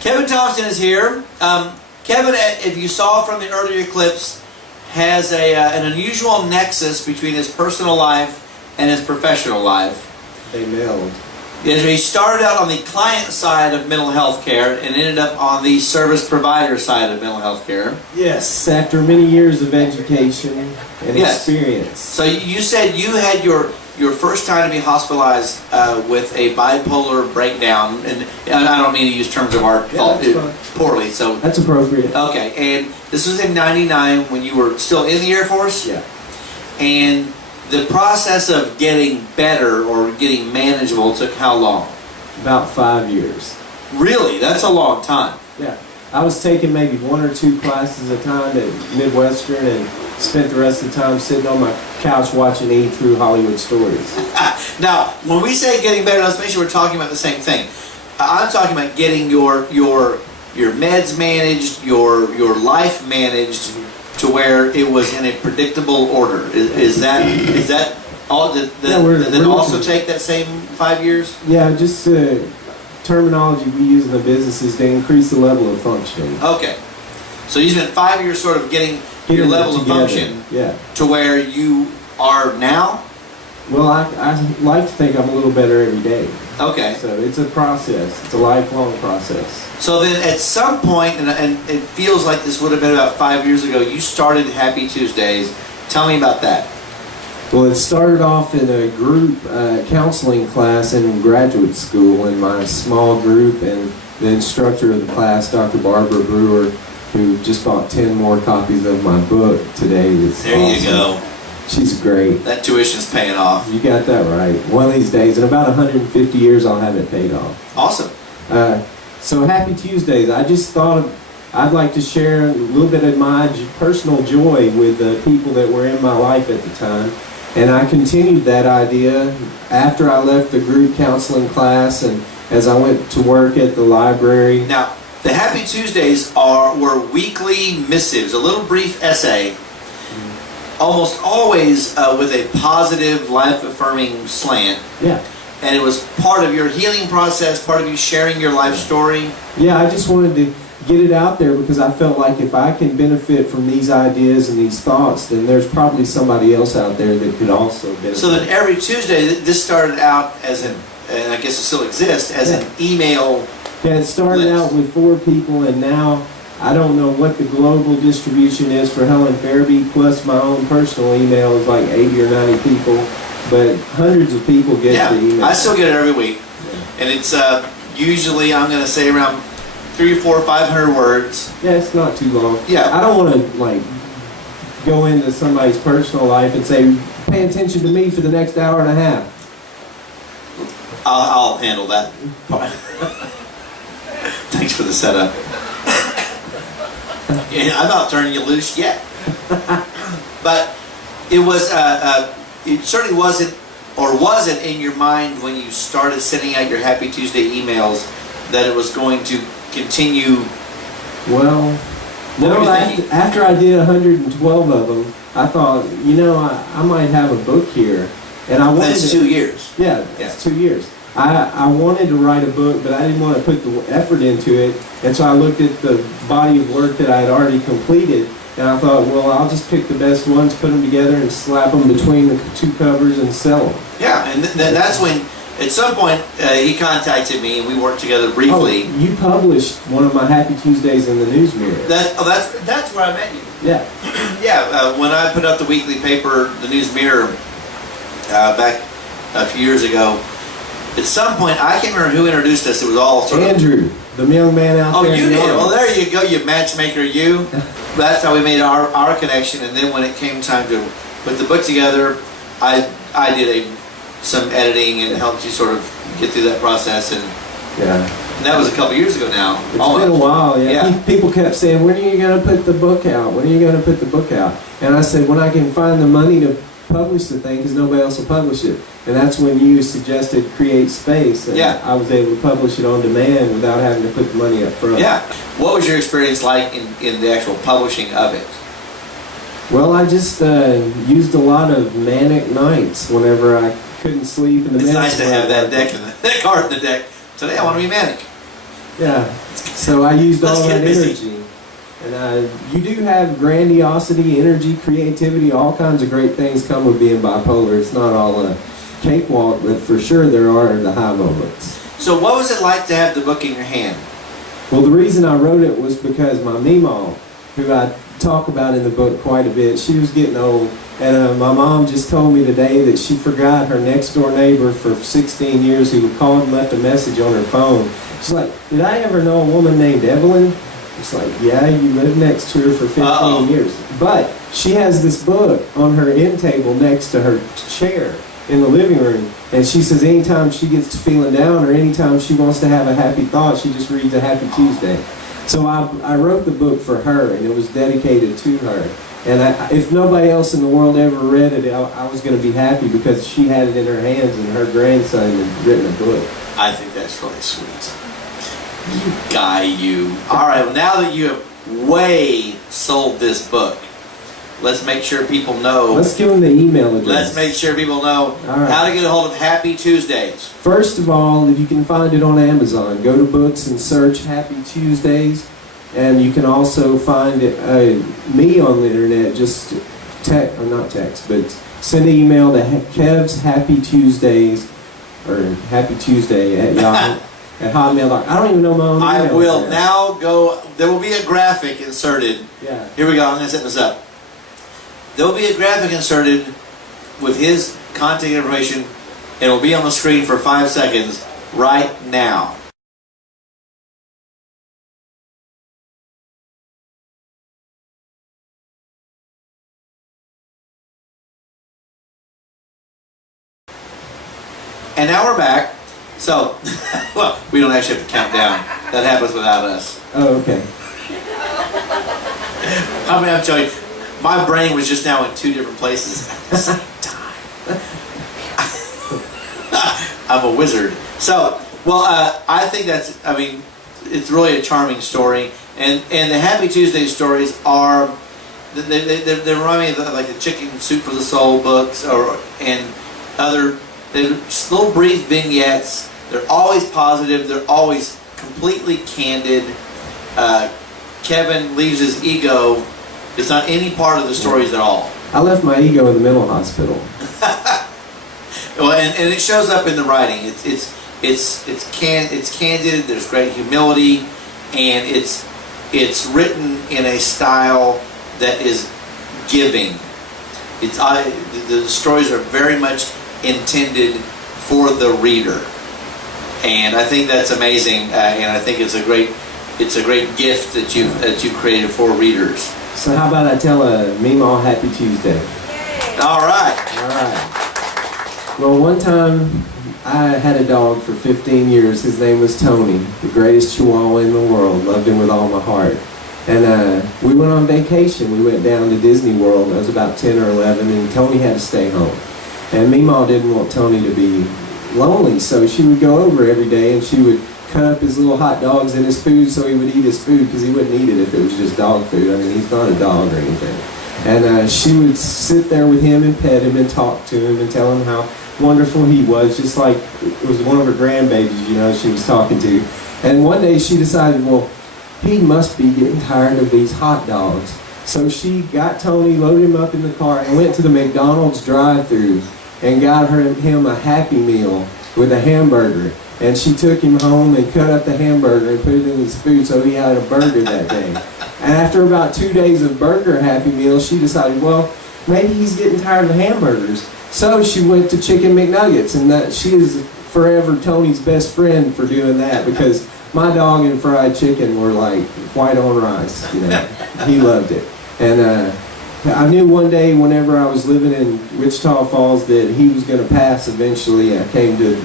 Kevin Thompson is here. Kevin, if you saw from the earlier clips, has an unusual nexus between his personal life and his professional life. They meld. He started out on the client side of mental health care and ended up on the service provider side of mental health care. Yes, after many years of education and experience. So you said you had your first time to be hospitalized with a bipolar breakdown, and I don't mean to use terms of art poorly. So that's appropriate. Okay, and this was in '99 when you were still in the Air Force. Yeah. And the process of getting better or getting manageable took how long? About 5 years. Really? That's a long time. Yeah. I was taking maybe 1 or 2 classes at a time at Midwestern and spent the rest of the time sitting on my couch watching E! True Hollywood Stories. Now, when we say getting better, let's make sure we're talking about the same thing. I'm talking about getting your meds managed, your life managed, to where it was in a predictable order. Is that all? Did it also take that same 5 years? Yeah, just terminology we use in the business is to increase the level of functioning. Okay. So you spent 5 years sort of getting your level of function to where you are now? Well, I like to think I'm a little better every day. Okay. So it's a process. It's a lifelong process. So then at some point, and it feels like this would have been about 5 years ago, you started Happy Tuesdays. Tell me about that. Well, it started off in a group counseling class in graduate school in my small group, and the instructor of the class, Dr. Barbara Brewer, who just bought 10 more copies of my book today. There you go. She's great. That tuition's paying off. You got that right. One of these days, in about 150 years, I'll have it paid off. Awesome. So Happy Tuesdays, I just thought I'd like to share a little bit of my personal joy with the people that were in my life at the time. And I continued that idea after I left the group counseling class and as I went to work at the library. Now, the Happy Tuesdays were weekly missives, a little brief essay, almost always with a positive, life-affirming slant. Yeah. And it was part of your healing process, part of you sharing your life story. Yeah, I just wanted to get it out there because I felt like if I can benefit from these ideas and these thoughts, then there's probably somebody else out there that could also benefit. So then every Tuesday, this started out as an, and I guess it still exists, as an email. Yeah, it started out with 4 people, and now I don't know what the global distribution is for Helen Fairby, plus my own personal email is like 80 or 90 people, but hundreds of people get the email. I still get it every week. And it's usually, I'm going to say, around 300, 400, 500 words. Yeah, it's not too long. Yeah. I don't want to, like, go into somebody's personal life and say, pay attention to me for the next hour and a half. I'll handle that. Thanks for the setup. I'm not turning you loose yet. But it was, it certainly wasn't, or wasn't in your mind when you started sending out your Happy Tuesday emails that it was going to continue. Well, no, after I did 112 of them, I thought, you know, I might have a book here. And I wanted That's 2 years. Yeah, it's 2 years. I wanted to write a book, but I didn't want to put the effort into it. And so I looked at the body of work that I had already completed, and I thought, well, I'll just pick the best ones, put them together, and slap them between the 2 covers and sell them. Yeah, and that's when, at some point, he contacted me, and we worked together briefly. Oh, you published one of my Happy Tuesdays in the News Mirror. That's where I met you. Yeah. Yeah, when I put out the weekly paper, the News Mirror, back a few years ago, at some point, I can't remember who introduced us. It was all sort of... Andrew, the young man out there. Oh, you did? Well, there you go, you matchmaker, you. That's how we made our connection. And then when it came time to put the book together, I did some editing and helped you sort of get through that process. And that was a couple years ago now. It's been a while, yeah. People kept saying, when are you going to put the book out? When are you going to put the book out? And I said, when I can find the money to publish the thing, because nobody else will publish it. And that's when you suggested Create Space, and I was able to publish it on demand without having to put the money up front. Yeah. What was your experience like in the actual publishing of it? Well, I just used a lot of manic nights whenever I couldn't sleep. It's nice to have that card in the deck. Today I want to be manic. Yeah. So I used all Let's get that busy. energy. And you do have grandiosity, energy, creativity, all kinds of great things come with being bipolar. It's not all a cakewalk, but for sure there are the high moments. So what was it like to have the book in your hand? Well, the reason I wrote it was because my Meemaw, who I talk about in the book quite a bit, she was getting old. And my mom just told me today that she forgot her next door neighbor for 16 years who called and left a message on her phone. She's like, did I ever know a woman named Evelyn? It's like, yeah, you lived next to her for 15 years. But she has this book on her end table next to her chair in the living room. And she says anytime she gets feeling down or anytime she wants to have a happy thought, she just reads a Happy Tuesday. So I wrote the book for her, and it was dedicated to her. And if nobody else in the world ever read it, I was going to be happy because she had it in her hands and her grandson had written a book. I think that's really sweet. You guy, you. All right, well, now that you have way sold this book, let's make sure people know. Let's give them the email address. Let's make sure people know how to get a hold of Happy Tuesdays. First of all, if you can find it on Amazon, go to books and search Happy Tuesdays. And you can also find me on the internet, just not text, but send an email to Kev's Happy Tuesdays, or Happy Tuesday at Yahoo. At Hotmail.com. I don't even know my own email. I will now go. There will be a graphic inserted. Yeah. Here we go. I'm going to set this up. There will be a graphic inserted with his contact information. It will be on the screen for 5 seconds right now. And now we're back. So, well, we don't actually have to count down. That happens without us. Oh, okay. I mean, I'm telling you, my brain was just now in two different places at the same time. I'm a wizard. So, well, I think that's, I mean, it's really a charming story. And the Happy Tuesday stories are, they remind me of like the Chicken Soup for the Soul books and other, they're little brief vignettes. They're always positive. They're always completely candid. Kevin leaves his ego. It's not any part of the stories at all. I left my ego in the mental hospital. Well, and it shows up in the writing. It's candid. There's great humility, and it's written in a style that is giving. The stories are very much intended for the reader, and I think that's amazing. And I think it's a great gift that you created for readers. So how about I tell a Meemaw Happy Tuesday? All right. All right. Well, one time I had a dog for 15 years. His name was Tony, the greatest Chihuahua in the world. Loved him with all my heart. And we went on vacation. We went down to Disney World. I was about 10 or 11, and Tony had to stay home. And Meemaw didn't want Tony to be lonely, so she would go over every day and she would cut up his little hot dogs in his food so he would eat his food, because he wouldn't eat it if it was just dog food. I mean, he's not a dog or anything. And she would sit there with him and pet him and talk to him and tell him how wonderful he was, just like it was one of her grandbabies, you know, she was talking to. And one day she decided, well, he must be getting tired of these hot dogs. So she got Tony, loaded him up in the car, and went to the McDonald's drive-thru and got him a Happy Meal with a hamburger. And she took him home and cut up the hamburger and put it in his food so he had a burger that day. And after about 2 days of burger Happy Meal, she decided, well, maybe he's getting tired of hamburgers. So she went to Chicken McNuggets, and that she is forever Tony's best friend for doing that, because my dog and fried chicken were like white on rice, you know. He loved it. And I knew one day whenever I was living in Wichita Falls that he was going to pass eventually. I came to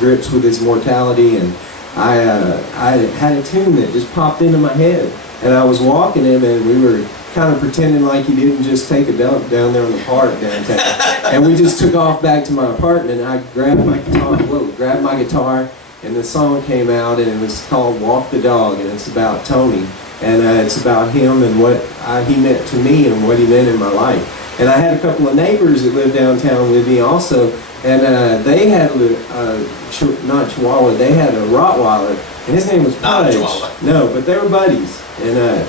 grips with his mortality, and I had a tune that just popped into my head. And I was walking him, and we were kind of pretending like he didn't just take a dump down there in the park downtown. And we just took off back to my apartment, and I grabbed my guitar, and the song came out, and it was called Walk the Dog, and it's about Tony. And it's about him and what he meant to me and what he meant in my life. And I had a couple of neighbors that lived downtown with me also And they had not Chihuahua, they had a Rottweiler, and his name was Pudge. Not Chihuahua. No, but they were buddies. And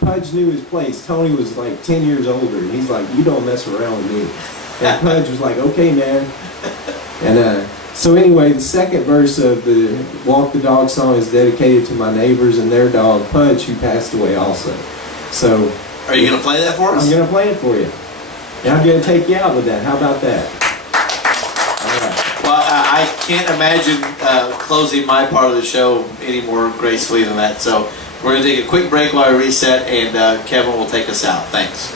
Pudge knew his place. Tony was like 10 years older, and he's like, you don't mess around with me. And Pudge was like, okay, man. And so anyway, the second verse of the Walk the Dog song is dedicated to my neighbors and their dog, Pudge, who passed away also. So, are you going to play that for us? I'm going to play it for you. And I'm going to take you out with that. How about that? All right. Well, I can't imagine closing my part of the show any more gracefully than that. So we're going to take a quick break while I reset, and Kevin will take us out. Thanks.